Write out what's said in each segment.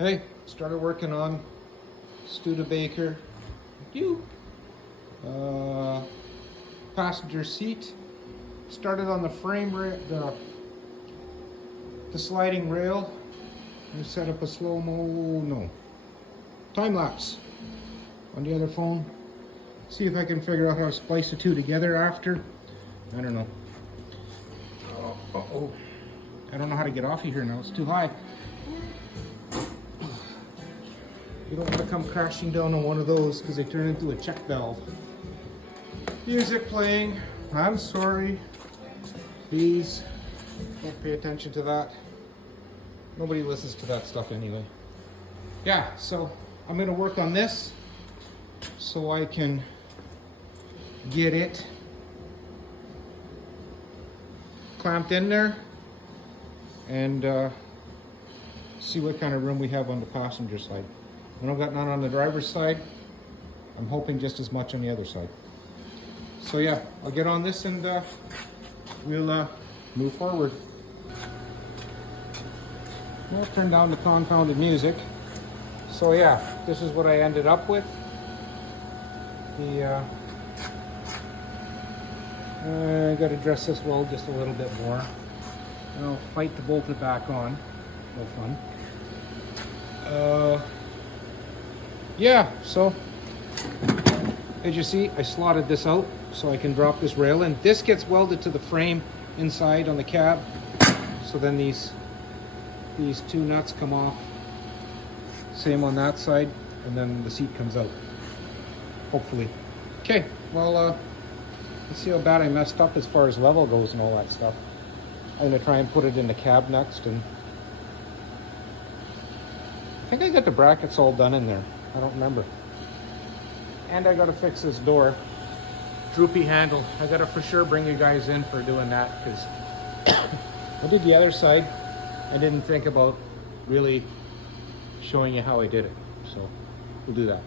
Hey, started working on Studebaker passenger seat. Started on the frame the sliding rail. I set up a time lapse on the other phone. See if I can figure out how to splice the two together after. I don't know. Oh. I don't know how to get off of here now. It's too high. You don't want to come crashing down on one of those because they turn into a check valve. Music playing. I'm sorry. Please don't pay attention to that. Nobody listens to that stuff anyway. Yeah, so I'm going to work on this so I can get it clamped in there and see what kind of room we have on the passenger side. I don't got none on the driver's side. I'm hoping just as much on the other side. So yeah, I'll get on this and we'll move forward. I'll turn down the confounded music. So yeah, this is what I ended up with. I got to dress this well just a little bit more. I'll fight to bolt it back on. No fun. Yeah, so as you see, I slotted this out so I can drop this rail in. This gets welded to the frame inside on the cab. So then these two nuts come off. Same on that side, and then the seat comes out. Hopefully. Okay, well, let's see how bad I messed up as far as level goes and all that stuff. I'm gonna try and put it in the cab next, and I think I got the brackets all done in there. I don't remember. And I gotta fix this door. Droopy handle. I gotta for sure bring you guys in for doing that because I did the other side. I didn't think about really showing you how I did it. So we'll do that.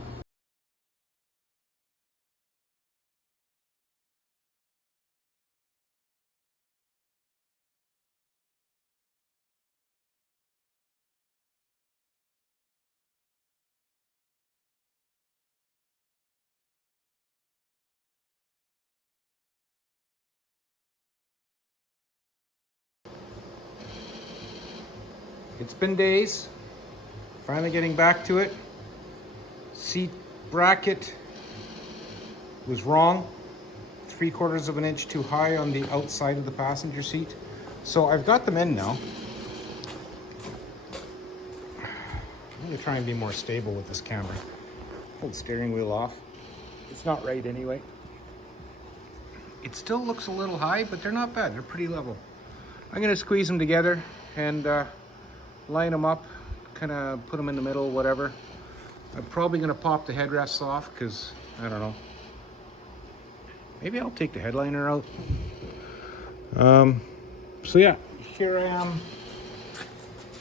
It's been days. Finally getting back to it. Seat bracket was wrong. 3/4 of an inch too high on the outside of the passenger seat. So I've got them in now. I'm gonna try and be more stable with this camera. Pull the steering wheel off. It's not right anyway. It still looks a little high, but they're not bad. They're pretty level. I'm gonna squeeze them together and line them up, kind of put them in the middle, whatever. I'm probably gonna pop the headrests off because I don't know. Maybe I'll take the headliner out. So yeah, here I am.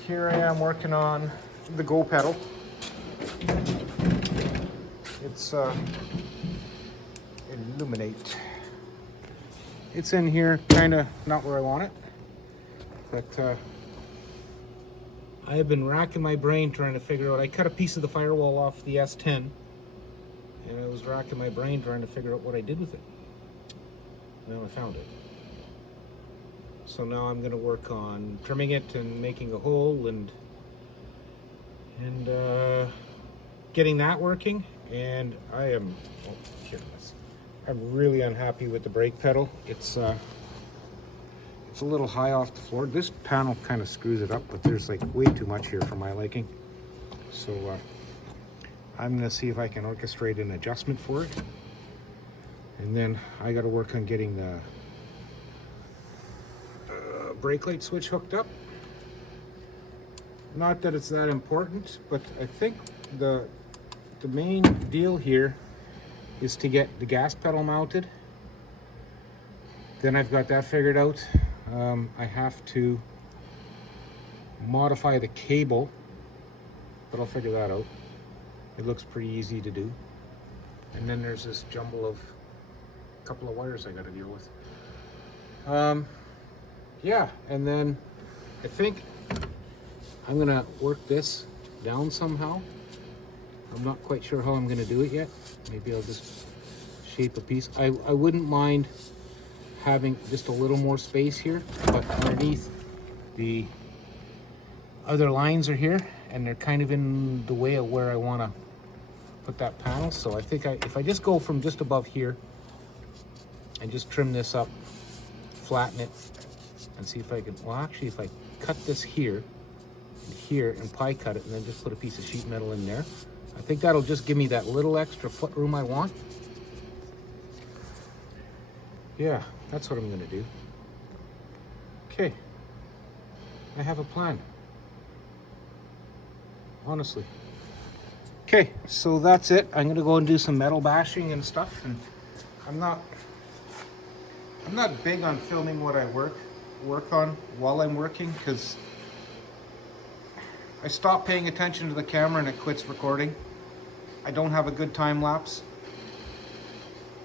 Here I am working on the Go pedal. It's illuminate. It's in here, kind of not where I want it, but I have been racking my brain trying to figure out. I cut a piece of the firewall off the S10, and I was racking my brain trying to figure out what I did with it. Now I found it. So now I'm going to work on trimming it and making a hole and getting that working. And I'm really unhappy with the brake pedal. It's a little high off the floor. This panel kind of screws it up, but there's like way too much here for my liking. So I'm gonna see if I can orchestrate an adjustment for it. And then I gotta work on getting the brake light switch hooked up. Not that it's that important, but I think the main deal here is to get the gas pedal mounted. Then I've got that figured out. I have to modify the cable, but I'll figure that out. It looks pretty easy to do. And then there's this jumble of a couple of wires I got to deal with. Yeah, and then I think I'm gonna work this down somehow. I'm not quite sure how I'm going to do it yet. Maybe I'll just shape a piece. I wouldn't mind having just a little more space here, but underneath the other lines are here and they're kind of in the way of where I want to put that panel. So I think if I just go from just above here and just trim this up, flatten it, and see if I can, well actually if I cut this here and here and pie cut it and then just put a piece of sheet metal in there, I think that'll just give me that little extra foot room I want. Yeah, that's what I'm gonna do. Okay, I have a plan. Honestly. Okay, so that's it. I'm gonna go and do some metal bashing and stuff, and I'm not big on filming what I work on while I'm working, because I stop paying attention to the camera and it quits recording. I don't have a good time lapse.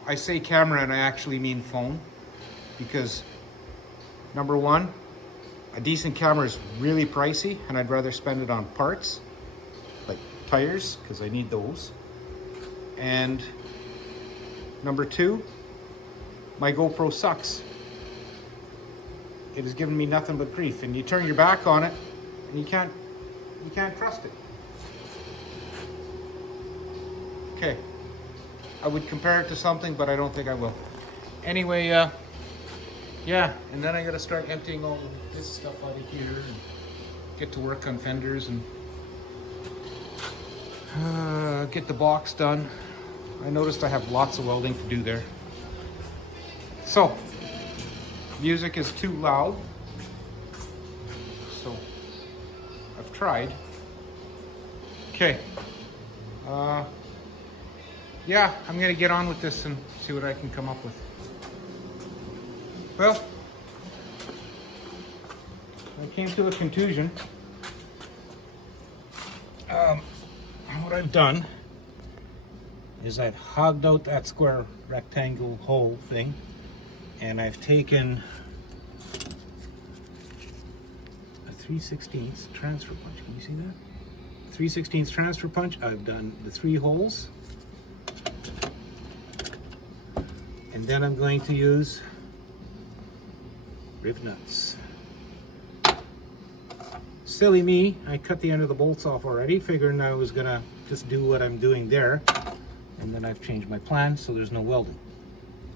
I say camera and I actually mean phone, because number one, a decent camera is really pricey and I'd rather spend it on parts like tires, because I need those. And number two, my GoPro sucks. It has given me nothing but grief, and you turn your back on it and you can't trust it. Okay, I would compare it to something, but I don't think I will. Anyway, yeah, and then I gotta start emptying all this stuff out of here and get to work on fenders and get the box done. I noticed I have lots of welding to do there. So, music is too loud, so I've tried. Okay. Yeah, I'm gonna get on with this and see what I can come up with. Well, I came to a conclusion. What I've done is I've hogged out that square rectangle hole thing, and I've taken a 3/16 transfer punch. Can you see that? 3/16 transfer punch. I've done the 3 holes. And then I'm going to use riv nuts. Silly me, I cut the end of the bolts off already, figuring I was gonna just do what I'm doing there. And then I've changed my plan, so there's no welding,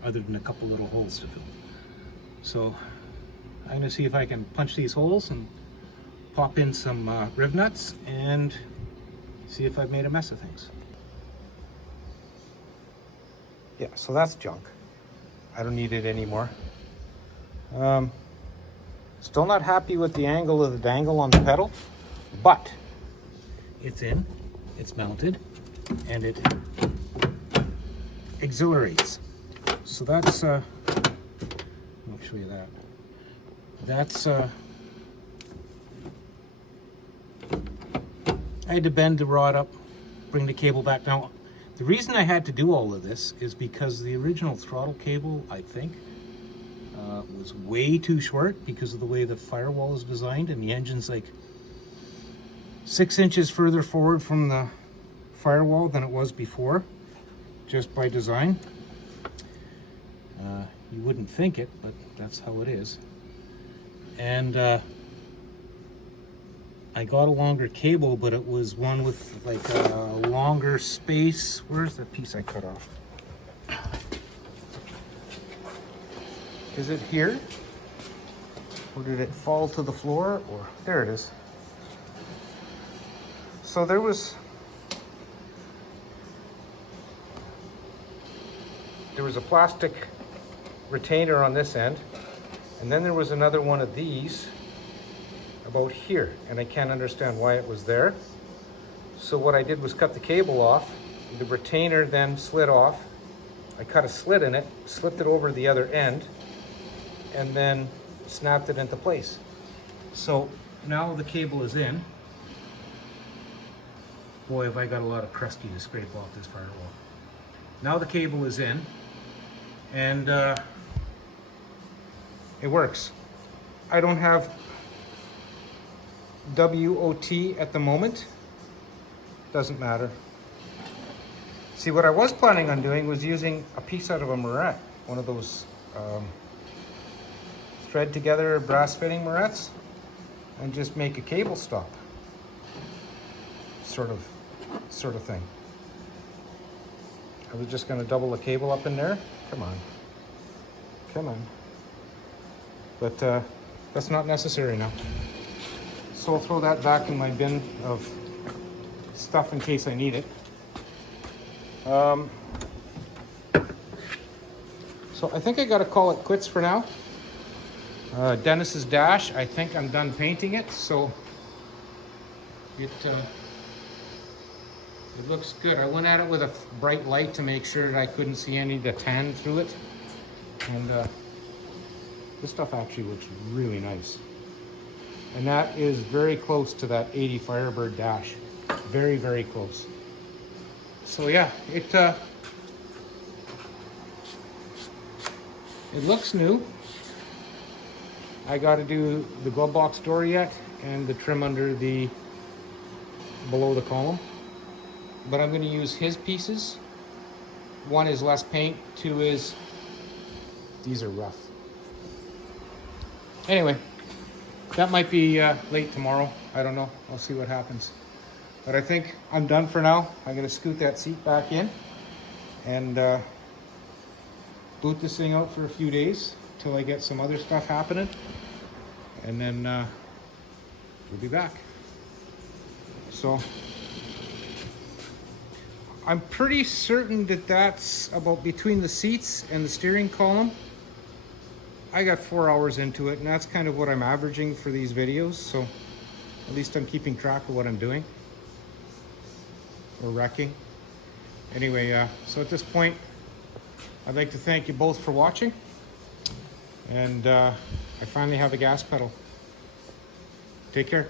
other than a couple little holes to fill. So I'm gonna see if I can punch these holes and pop in some riv nuts and see if I've made a mess of things. Yeah, so that's junk. I don't need it anymore. Still not happy with the angle of the dangle on the pedal, but it's in, it's mounted, and it exhilarates. So that's, let me show you that. That's, I had to bend the rod up, bring the cable back down. The reason I had to do all of this is because the original throttle cable, I think, was way too short because of the way the firewall is designed, and the engine's like 6 inches further forward from the firewall than it was before, just by design. You wouldn't think it, but that's how it is. And I got a longer cable, but it was one with like a longer space. Where's the piece I cut off? Is it here? Or did it fall to the floor? Or there it is. So there was a plastic retainer on this end, and then there was another one of these about here, and I can't understand why it was there. So what I did was cut the cable off. The retainer then slid off. I cut a slit in it, slipped it over the other end, and then snapped it into place. So now the cable is in. Boy, have I got a lot of crusty to scrape off this firewall. Now the cable is in, and it works. I don't have WOT at the moment, doesn't matter. See, what I was planning on doing was using a piece out of a moret, one of those thread together brass fitting morets, and just make a cable stop sort of thing. I was just going to double the cable up in there. Come on. But that's not necessary now. So I'll throw that back in my bin of stuff in case I need it. So I think I got to call it quits for now. Dennis's dash, I think I'm done painting it, so it looks good. I went at it with a bright light to make sure that I couldn't see any of the tan through it, and this stuff actually looks really nice. And that is very close to that 80 Firebird dash. Very, very close. So yeah, it looks new. I got to do the glove box door yet and the trim under the below the column. But I'm going to use his pieces. One is less paint, two is these are rough. Anyway, that might be late tomorrow. I don't know. I'll see what happens. But I think I'm done for now. I'm going to scoot that seat back in and boot this thing out for a few days till I get some other stuff happening. And then we'll be back. So I'm pretty certain that that's about between the seats and the steering column. I got 4 hours into it, and that's kind of what I'm averaging for these videos. So at least I'm keeping track of what I'm doing or wrecking. Anyway, so at this point, I'd like to thank you both for watching. And I finally have a gas pedal. Take care.